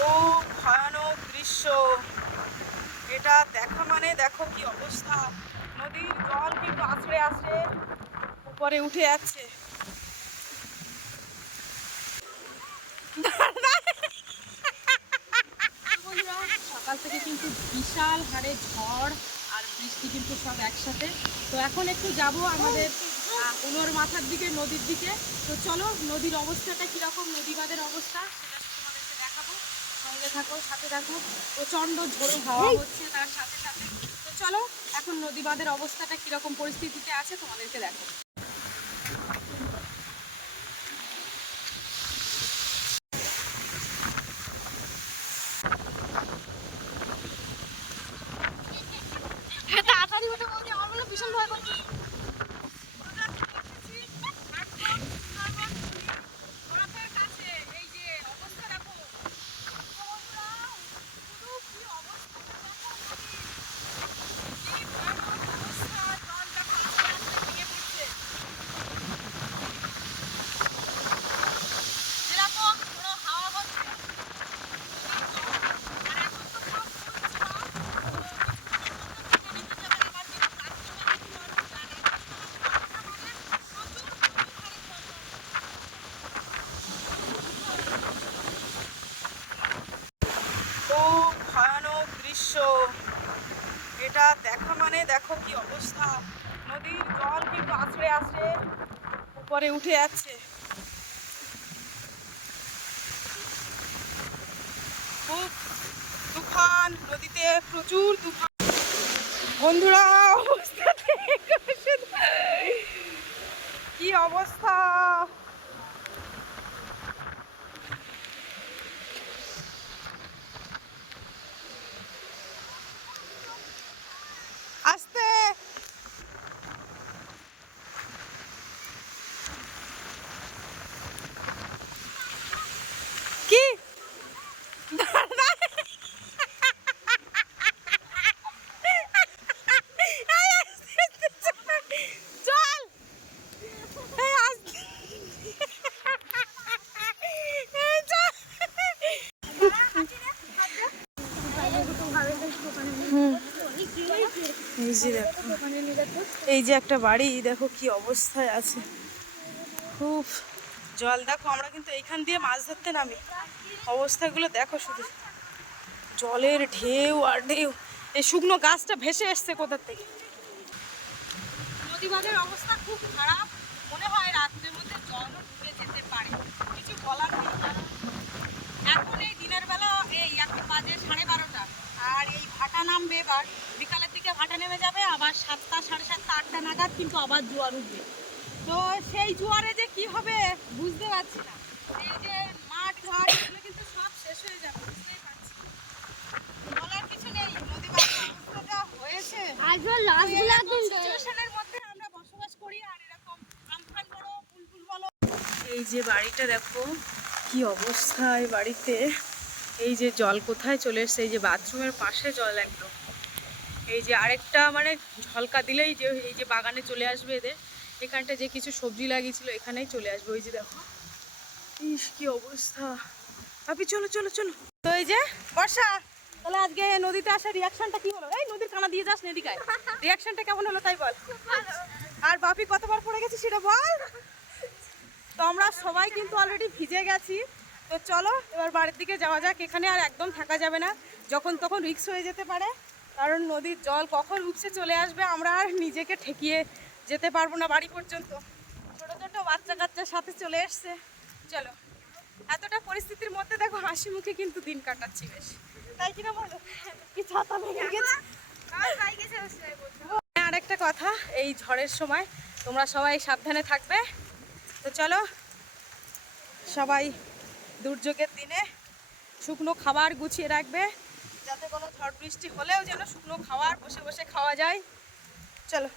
খুব ভয়ানক দৃশ্য। এটা দেখা মানে দেখো কি অবস্থা। নদীর জল কিন্তু আছড়ে আছড়ে উপরে উঠে যাচ্ছে। সকাল থেকে কিন্তু বিশাল হারে ঝড় আর বৃষ্টি কিন্তু সব একসাথে। তো এখন একটু যাব আমাদের উনোর মাথার দিকে, নদীর দিকে। তো চলো, নদীর অবস্থাটা কীরকম নদী বাঁধের অবস্থা সঙ্গে থাকো সাথে থাকো। প্রচণ্ড ঝোড়ো হাওয়া হচ্ছে তার সাথে সাথে। তো চলো এখন নদী বাঁধের অবস্থাটা কীরকম পরিস্থিতিতে আছে তোমাদেরকে দেখো তাড়াতাড়ি হতে বলতে আমার বলে ভীষণ ভয় করছে যেরকম কোনো হাওয়া হচ্ছে আর এখন তো সব খুব ভয়ানক দৃশ্য এটা দেখা মানে দেখো কি অবস্থা। নদীর জল কিন্তু আছড়ে আছড়ে উপরে উঠে যাচ্ছে। খুব তুফান, নদীতে প্রচুর তুফান। বন্ধুরা, অবস্থা দেখো শুধু। কি অবস্থা আস্তে কি চল এই আস্তে। এই চল। এই এই যে একটা বাড়ি, দেখো কি অবস্থায় আছে। খুব জল দেখো, আমরা কিন্তু এইখান দিয়ে মাছ ধরতে নামি। অবস্থাগুলো দেখো শুধু। জলের ঢেউ আর ঢেউ। এই শুকনো গাছটা ভেসে এসছে কোথার থেকে? নদী বাঁধের অবস্থা খুব খারাপ। মনে হয় রাত্রের মধ্যে জলও ডুবে যেতে পারে। কিছু বলার নেই। এখন এই দিনের বেলা এই এখন বাজে সাড়ে বারোটা। আর এই ভাটা নামবে এবার বিকালের দিকে ভাটা নেমে যাবে আবার সাতটা সাড়ে সাতটা আটটা নাগাদ কিন্তু আবার জোয়ার উঠবে। তো সেই জোয়ারে যে কি হবে বুঝতে পারছি না। এই যে মাঠ ঘাট এগুলো কিন্তু সব শেষ হয়ে যাবে বুঝতেই পারছি। বলার কিছু নেই নদী অবস্থাটা হয়েছে। আজও লাস্টগুলো একদম সিচুয়েশনের মধ্যে আমরা বসবাস করি আর এরকম আমফান বুলবুল বলো। এই যে বাড়িটা দেখো কি অবস্থা এই বাড়িতে। এই যে জল কোথায় চলে এসছে এই যে বাথরুমের পাশে জল একদম। এই যে আরেকটা মানে ঝলকা দিলেই যে এই যে বাগানে চলে আসবে এদের এখানটা যে কিছু সবজি লাগিয়েছিল, এখানেই চলে আসবে, ওই যে দেখো। ইস, কি অবস্থা। আপনি চলো চলো চলো। তো এই যে, বর্ষা, তাহলে আজকে নদীতে আসার রিয়াকশনটা কি হলো? এই নদীর কানা দিয়ে যাস নদীকায়। রিয়াকশনটা কেমন হলো তাই বল। আর বাপি কতবার পড়ে গেছে সেটা বল। তো আমরা সবাই কিন্তু অলরেডি ভিজে গেছি। তো চলো, এবার বাড়ির দিকে যাওয়া যাক। এখানে আর একদম থাকা যাবে না। যখন তখন রিক্স হয়ে যেতে পারে। কারণ নদীর জল কখন উপসে চলে আসবে আমরা আর নিজেকে ঠেকিয়ে যেতে পারব না বাড়ি পর্যন্ত। ছোটো ছোটো বাচ্চা কাচ্চার সাথে চলে এসছে। চলো এতটা পরিস্থিতির মধ্যে দেখো হাসি মুখে কিন্তু দিন কাটাচ্ছি বেশ। তাই কিনা বলো? কি ছাতা ভেঙে গেছে? আর একটা কথা এই ঝড়ের সময় তোমরা সবাই সাবধানে থাকবে। তো চলো সবাই দুর্যোগের দিনে শুকনো খাবার গুছিয়ে রাখবে। যাতে কোনো ঝড় বৃষ্টি হলেও যেন শুকনো খাওয়ার বসে বসে খাওয়া যায়। চলো।